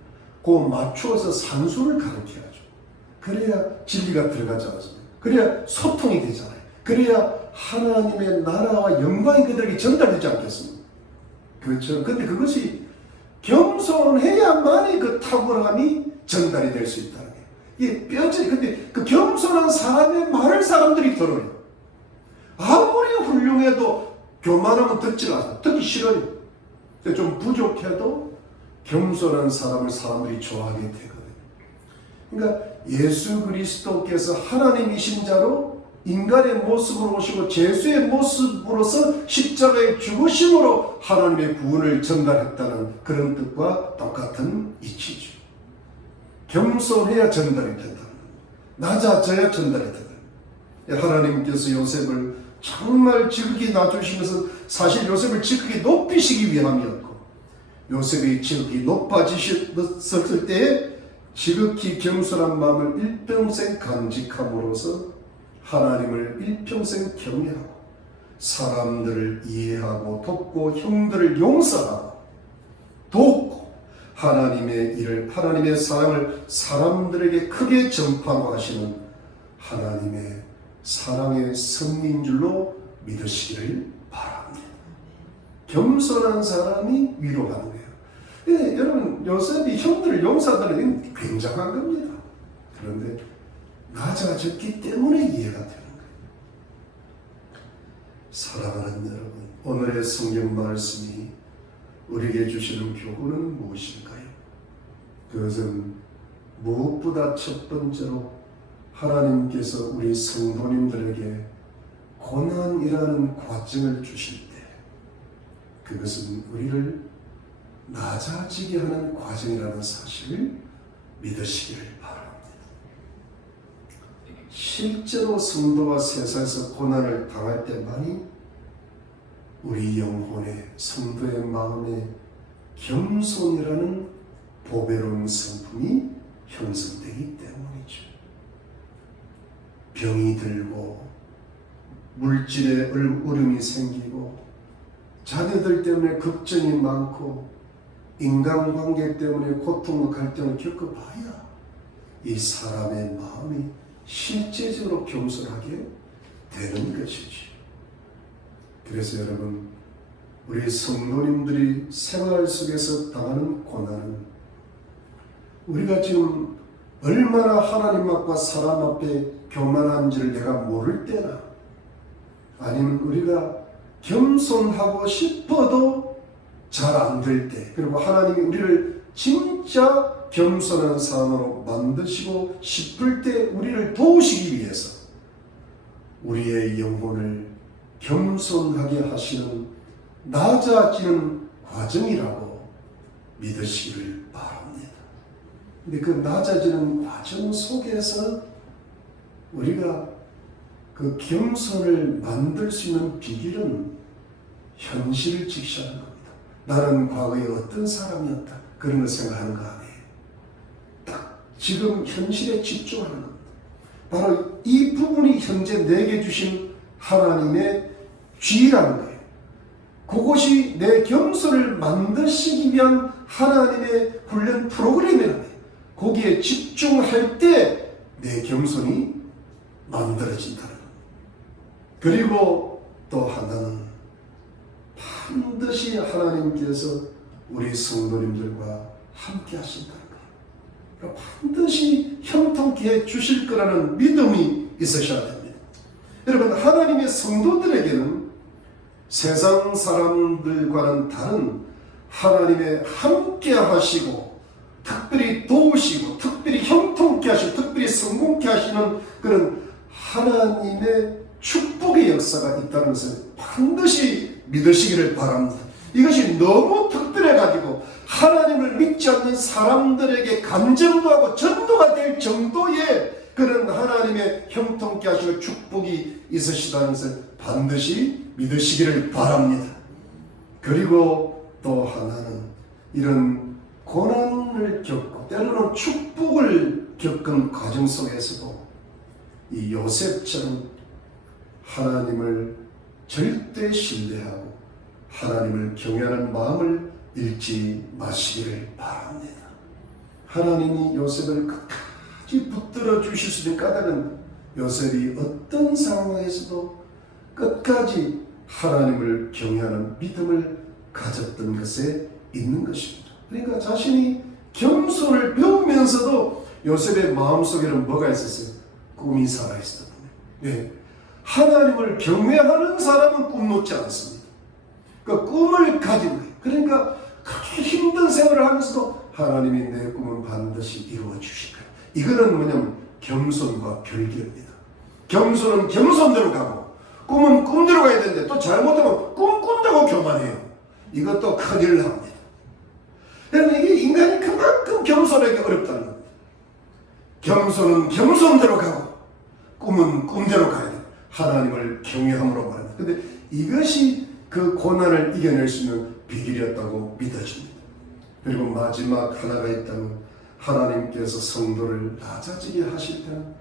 그거 맞추어서 산수를 가르쳐야죠. 그래야 진리가 들어가지 않습니까? 그래야 소통이 되잖아요. 그래야 하나님의 나라와 영광이 그들에게 전달되지 않겠습니까? 그렇죠. 근데 그것이 겸손해야만이 그 탁월함이 전달이 될 수 있다는 거예요. 이게 뼈저리, 근데 그 겸손한 사람의 말을 사람들이 들어요. 아무리 훌륭해도 교만하면 듣지 않아요. 듣기 싫어요. 근데 좀 부족해도 겸손한 사람을 사람들이 좋아하게 되거든요. 그러니까 예수 그리스도께서 하나님이신 자로 인간의 모습으로 오시고 죄수의 모습으로서 십자가에 죽으심으로 하나님의 구원을 전달했다는 그런 뜻과 똑같은 이치죠. 겸손해야 전달이 된다. 낮아져야 전달이 된다. 하나님께서 요셉을 정말 지극히 낮추시면서 사실 요셉을 지극히 높이시기 위함이었고 요셉이 지극히 높아지셨을 때에 지극히 겸손한 마음을 일평생 간직함으로써 하나님을 일평생 경외하고 사람들을 이해하고 돕고 형들을 용서하고 돕고 하나님의 일을, 하나님의 사랑을 사람들에게 크게 전파하고 하시는 하나님의 사랑의 섭리인 줄로 믿으시기를 바랍니다. 겸손한 사람이 위로하는 거예요. 예, 여러분, 요셉이 형들을 용서하다는 건 굉장한 겁니다. 그런데 낮아졌기 때문에 이해가 되는 거예요. 사랑하는 여러분, 오늘의 성경 말씀이 우리에게 주시는 교훈은 무엇일까요? 그것은 무엇보다 첫 번째로 하나님께서 우리 성도님들에게 고난이라는 과정을 주실 때 그것은 우리를 낮아지게 하는 과정이라는 사실을 믿으시기를 바랍니다. 실제로 성도가 세상에서 고난을 당할 때만이 우리 영혼의 성도의 마음에 겸손이라는 보배로운 성품이 형성되기 때문이죠. 병이 들고 물질의 어려움이 생기고 자녀들 때문에 걱정이 많고 인간관계 때문에 고통과 갈등을 겪어봐야 이 사람의 마음이 실제적으로 겸손하게 되는 것이죠. 그래서 여러분, 우리 성도님들이 생활 속에서 당하는 고난은 우리가 지금 얼마나 하나님 앞과 사람 앞에 교만한지를 내가 모를 때나 아니면 우리가 겸손하고 싶어도 잘 안 될 때, 그리고 하나님이 우리를 진짜 겸손한 사람으로 만드시고 싶을 때 우리를 도우시기 위해서 우리의 영혼을 겸손하게 하시는 낮아지는 과정이라고 믿으시기를 바랍니다. 근데 그 낮아지는 과정 속에서 우리가 그 겸손을 만들 수 있는 비결은 현실을 직시하는 겁니다. 나는 과거에 어떤 사람이었다, 그런 걸 생각하는 거 아니에요. 딱 지금 현실에 집중하는 겁니다. 바로 이 부분이 현재 내게 주신 하나님의 쥐라는 거예요. 그것이 내 겸손을 만드시기 위한 하나님의 훈련 프로그램이라는 거예요. 거기에 집중할 때 내 겸손이 만들어진다는 거예요. 그리고 또 하나는 반드시 하나님께서 우리 성도님들과 함께 하신다는 거예요. 반드시 형통케 해 주실 거라는 믿음이 있으셔야 됩니다. 여러분, 하나님의 성도들에게는 세상 사람들과는 다른 하나님의 함께 하시고 특별히 도우시고 특별히 형통케 하시고 특별히 성공케 하시는 그런 하나님의 축복의 역사가 있다는 것을 반드시 믿으시기를 바랍니다. 이것이 너무 특별해가지고 하나님을 믿지 않는 사람들에게 간증도 하고 전도가 될 정도의 그런 하나님의 형통케 하시고 축복이 있으시다는 것을 반드시 믿으시기를 바랍니다. 그리고 또 하나는 이런 고난을 겪고 때로는 축복을 겪은 과정 속에서도 이 요셉처럼 하나님을 절대 신뢰하고 하나님을 경외하는 마음을 잃지 마시기를 바랍니다. 하나님이 요셉을 끝까지 붙들어 주실 수 있는 까닭은 요셉이 어떤 상황에서도 끝까지 하나님을 경외하는 믿음을 가졌던 것에 있는 것입니다. 그러니까 자신이 겸손을 배우면서도 요셉의 마음속에는 뭐가 있었어요? 꿈이 살아있었던 거예요. 네. 하나님을 경외하는 사람은 꿈 놓지 않습니다. 그 꿈을 가진 거예요. 그러니까 그렇게 힘든 생활을 하면서도 하나님이 내 꿈은 반드시 이루어 주실 거예요. 이거는 뭐냐면 겸손과 별개입니다. 겸손은 겸손대로 가고 꿈은 꿈대로 가야 되는데 또 잘못하면 꿈 꾼다고 교만해요. 이것도 큰일 납니다. 그러면 이게 인간이 그만큼 겸손하기 어렵다는 겁니다. 겸손은 겸손대로 가고 꿈은 꿈대로 가야 돼요. 하나님을 경외함으로 말합니다. 그런데 이것이 그 고난을 이겨낼 수 있는 비결이었다고 믿어집니다. 그리고 마지막 하나가 있다면 하나님께서 성도를 낮아지게 하실 때는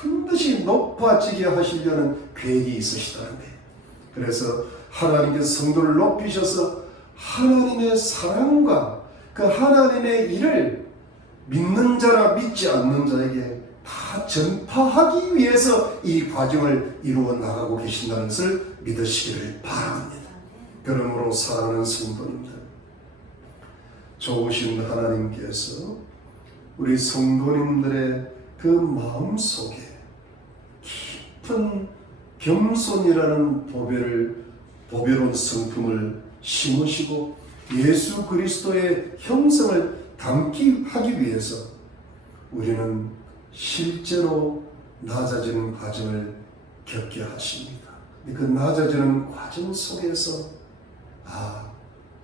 반드시 높아지게 하시려는 계획이 있으시다는데, 그래서 하나님께서 성도를 높이셔서 하나님의 사랑과 그 하나님의 일을 믿는 자나 믿지 않는 자에게 다 전파하기 위해서 이 과정을 이루어 나가고 계신다는 것을 믿으시기를 바랍니다. 그러므로 사랑하는 성도님들, 좋으신 하나님께서 우리 성도님들의 그 마음 속에 깊은 겸손이라는 보배로운 성품을 심으시고 예수 그리스도의 형성을 담기 하기 위해서 우리는 실제로 낮아지는 과정을 겪게 하십니다. 그 낮아지는 과정 속에서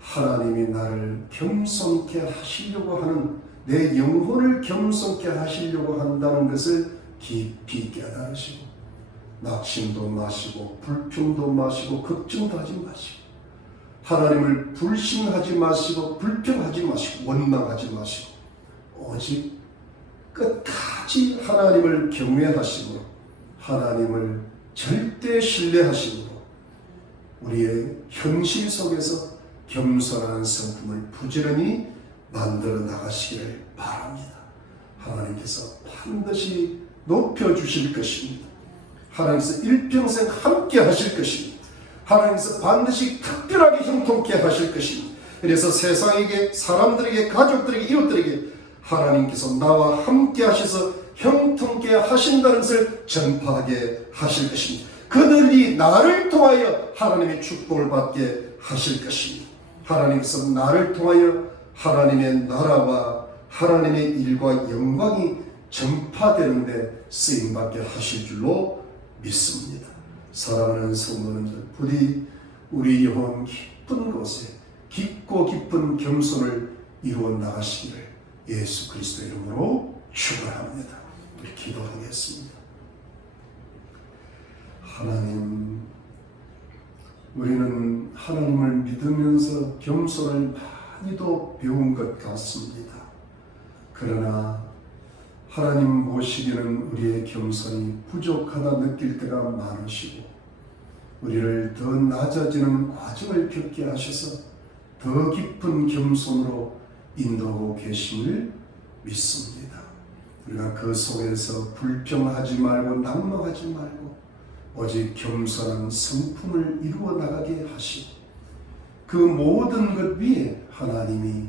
하나님이 나를 겸손케 하시려고 하는, 내 영혼을 겸손케 하시려고 한다는 것을 깊이 깨달으시고 낙심도 마시고 불평도 마시고 걱정도 하지 마시고 하나님을 불신하지 마시고 불평하지 마시고 원망하지 마시고 오직 끝까지 하나님을 경외하시고 하나님을 절대 신뢰하시고 우리의 현실 속에서 겸손한 성품을 부지런히 만들어 나가시기를 바랍니다. 하나님께서 반드시 높여주실 것입니다. 하나님께서 일평생 함께 하실 것입니다. 하나님께서 반드시 특별하게 형통케 하실 것입니다. 그래서 세상에게, 사람들에게, 가족들에게, 이웃들에게 하나님께서 나와 함께 하셔서 형통케 하신다는 것을 전파하게 하실 것입니다. 그들이 나를 통하여 하나님의 축복을 받게 하실 것입니다. 하나님께서 나를 통하여 하나님의 나라와 하나님의 일과 영광이 전파되는데 쓰임받게 하실 줄로 믿습니다. 사랑하는 성도님들, 부디 우리 영혼 깊은 곳에 깊고 깊은 겸손을 이루어 나가시기를 예수 그리스도 이름으로 축원합니다. 우리 기도하겠습니다. 하나님, 우리는 하나님을 믿으면서 겸손을 많이도 배운 것 같습니다. 그러나 하나님 모시기는 우리의 겸손이 부족하다 느낄 때가 많으시고 우리를 더 낮아지는 과정을 겪게 하셔서 더 깊은 겸손으로 인도하고 계심을 믿습니다. 우리가 그 속에서 불평하지 말고 낙망하지 말고 오직 겸손한 성품을 이루어 나가게 하시고 그 모든 것 위에 하나님이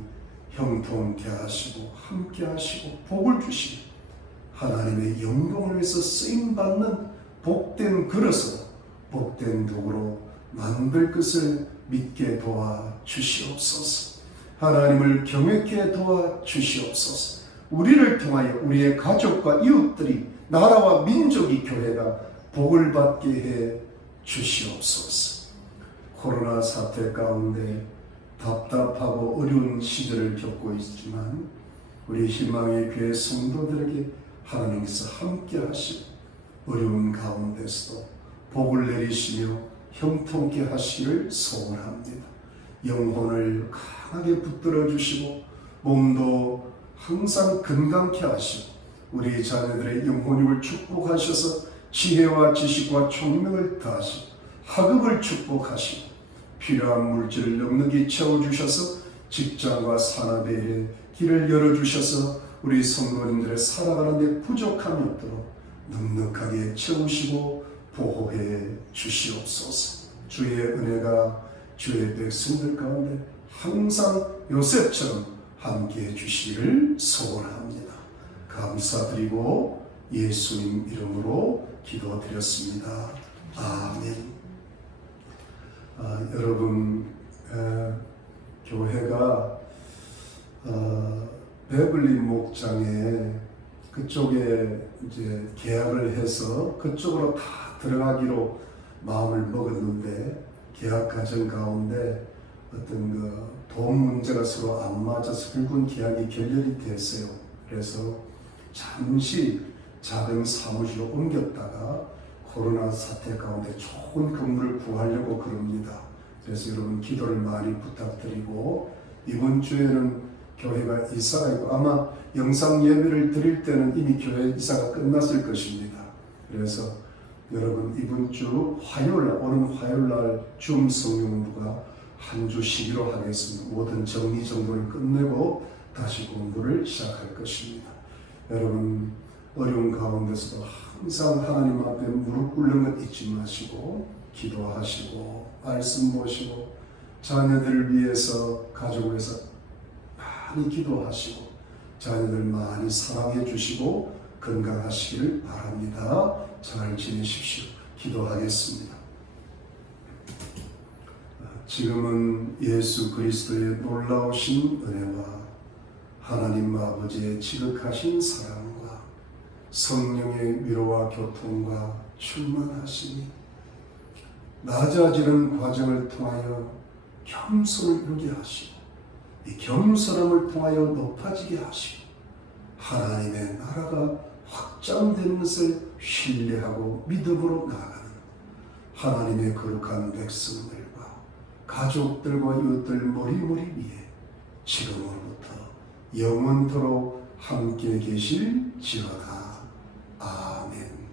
형통케 하시고 함께 하시고 복을 주시고 하나님의 영광을 위해서 쓰임받는 복된 그릇으로 복된 도구로 만들 것을 믿게 도와주시옵소서. 하나님을 경외케 도와주시옵소서. 우리를 통하여 우리의 가족과 이웃들이, 나라와 민족이, 교회가 복을 받게 해 주시옵소서. 코로나 사태 가운데 답답하고 어려운 시절을 겪고 있지만 우리 희망의 교회 성도들에게 하나님께서 함께 하시고 어려운 가운데서도 복을 내리시며 형통케 하시기를 소원합니다. 영혼을 강하게 붙들어 주시고 몸도 항상 건강케 하시고 우리 자녀들의 영혼육을 축복하셔서 지혜와 지식과 총명을 더하시고 학업을 축복하시고 필요한 물질을 넉넉히 채워주셔서 직장과 산업의 일에 길을 열어주셔서 우리 성도님들의 살아가는 데 부족함이 없도록 넉넉하게 채우시고 보호해 주시옵소서. 주의 은혜가 주의 백성들 가운데 항상 요셉처럼 함께해 주시기를 소원합니다. 감사드리고 예수님 이름으로 기도드렸습니다. 아멘. 여러분, 교회가 베블리 목장에 그쪽에 이제 계약을 해서 그쪽으로 다 들어가기로 마음을 먹었는데 계약 과정 가운데 어떤 돈 문제가 서로 안 맞아서 결국은 계약이 결렬이 됐어요. 그래서 잠시 작은 사무실로 옮겼다가 코로나 사태 가운데 좋은 건물을 구하려고 그럽니다. 그래서 여러분 기도를 많이 부탁드리고 이번 주에는 교회가 이사가 있고 아마 영상 예배를 드릴 때는 이미 교회 이사가 끝났을 것입니다. 그래서 여러분 이번 주 화요일날 오는 화요일날 줌 성령부가 한 주 쉬기로 하겠습니다. 모든 정리정돈을 끝내고 다시 공부를 시작할 것입니다. 여러분 어려운 가운데서도 항상 하나님 앞에 무릎 꿇는 것 잊지 마시고 기도하시고 말씀 보시고 자녀들을 위해서 가족을 위해서 많이 기도하시고 자녀들 많이 사랑해 주시고 건강하시길 바랍니다. 잘 지내십시오. 기도하겠습니다. 지금은 예수 그리스도의 놀라우신 은혜와 하나님 아버지의 지극하신 사랑과 성령의 위로와 교통과 충만하시니 낮아지는 과정을 통하여 겸손을 이루게 하시고 이 겸손함을 통하여 높아지게 하시고 하나님의 나라가 확장되는 것을 신뢰하고 믿음으로 나아가는 하나님의 거룩한 백성들과 가족들과 이웃들 머리머리 위에 지금으로부터 영원토록 함께 계실지어다. 아멘.